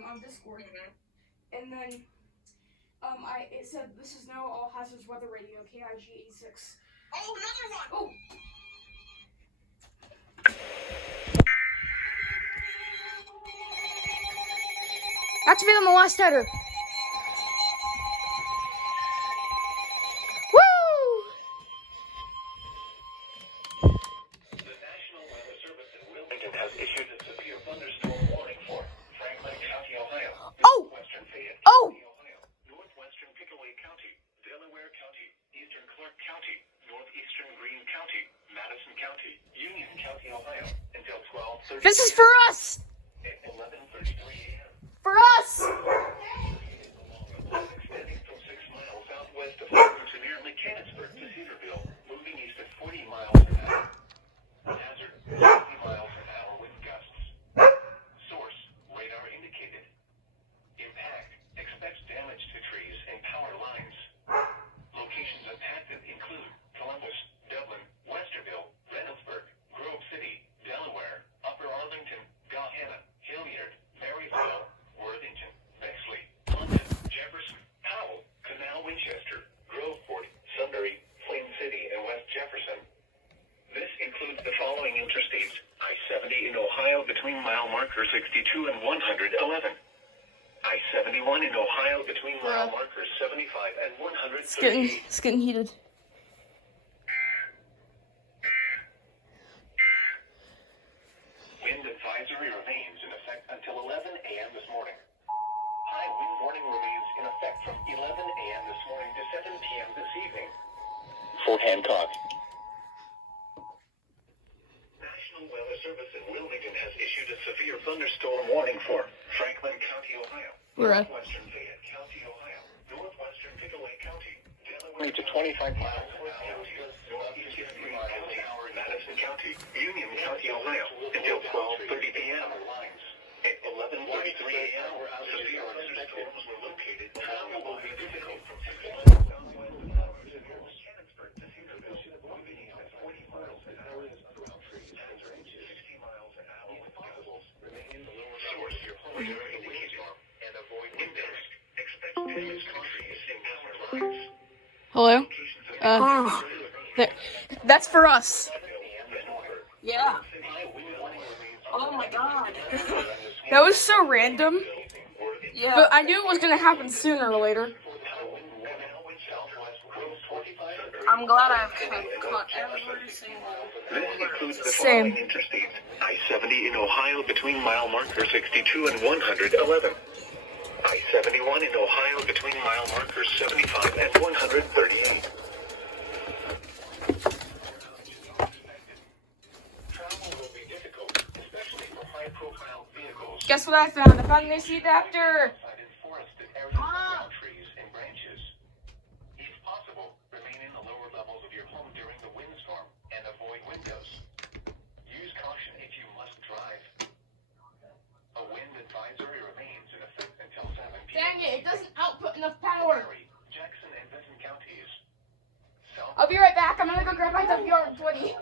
on Discord, and then it said this is now all hazards weather radio KIG 86. Oh, another one! Oh. Activate on the last header. Woo! The National Weather Service in Wilmington has issued a severe thunderstorm warning for Franklin County, Ohio, northwestern Fayette County, Ohio, northwestern Pickaway County, Delaware County, eastern Clark County, northeastern Greene County, Madison County, Union County, Ohio, until 12:30. This is for us. At 11:33 a.m. For us. Extending from 6 miles southwest of Fulton to nearly Canonsburg to Cedarville, moving east at 40 miles an hour. Hazard, 50 miles an hour wind gusts. Source, radar indicated. Impact, expects damage to trees and power lines. Locations impacted include Columbus, Dublin, Westerville, Reynoldsburg, Grove City, Delaware, Upper Arlington, Gahanna, Hilliard, Maryville, Worthington, Bexley, London, Jefferson, Powell, Canal Winchester, Groveport, Sunbury, Plain City, and West Jefferson. This includes the following interstates: I-70 in Ohio between mile marker 62 and 111. I-71 in Ohio between mile markers 75 and 138. It's getting heated. Wind advisory remains in effect until 11 a.m. this morning. High wind warning remains in effect from 11 a.m. this morning to 7 p.m. this evening. Fort Hancock. National Weather Service in Wilmington has issued a severe thunderstorm warning for Franklin County, Ohio, northwestern Fayette County, Ohio, northwestern Pickaway County, Delaware to 25 miles per hour, northeastern Greene County, Madison County, Union County, Ohio, until 12:30 p.m. At 11:33 a.m., severe thunderstorms were located. Travel will be difficult from 6 miles southwest of Howard to Canonsburg to Cedarville, moving east at 40 miles an hour. Hazard 60 miles an hour with gusts. Remain in the lower source your home during the windstorm and avoid windows. Expect damage to trees and power lines. Hello? That's for us. Yeah. Oh my god. That was so random. Yeah. But I knew it was going to happen sooner or later. I'm glad I've caught every single This includes the Same. following interstates: I-70 in Ohio between mile marker 62 and 111. I-71 in Ohio between mile markers 75 and 138. Travel will be difficult, especially for high-profile vehicles. Guess what I found? I found this adapter. In forested areas around trees and branches. If possible, remain in the lower levels of your home during the windstorm and avoid windows. Use caution if you must drive. A wind advisory remains in effect until 7 p.m. Dang it, it doesn't output enough power. Jackson and Benson counties. I'll be right back. I'm going to go grab my WR-20.